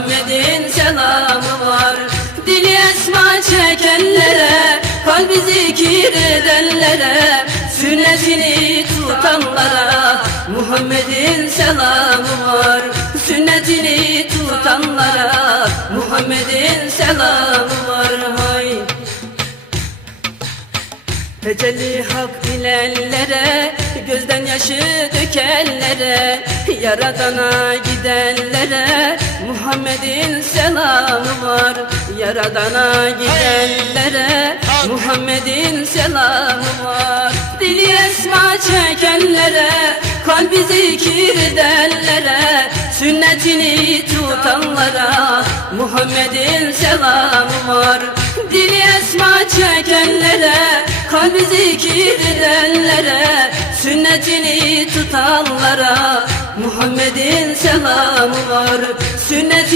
Muhammed'in selamı var. Dili esma çekenlere, kalbi zikir edenlere, sünnetini tutanlara Muhammed'in selamı var. Sünnetini tutanlara Muhammed'in selamı var. Hay! Tecelli hak bilenlere, gözden yaşı dökenlere, Yaradan'a gidenlere Muhammed'in selamı var. Yaradan'a gidenlere Muhammed'in selamı var. Dili esma çekenlere, kalbi zikir edenlere, sünnetini tutanlara Muhammed'in selamı var. Dili esma çekenlere, kalbi zikir edenlere, sünnetini tutanlara Muhammed'in selamı var. Sünnetini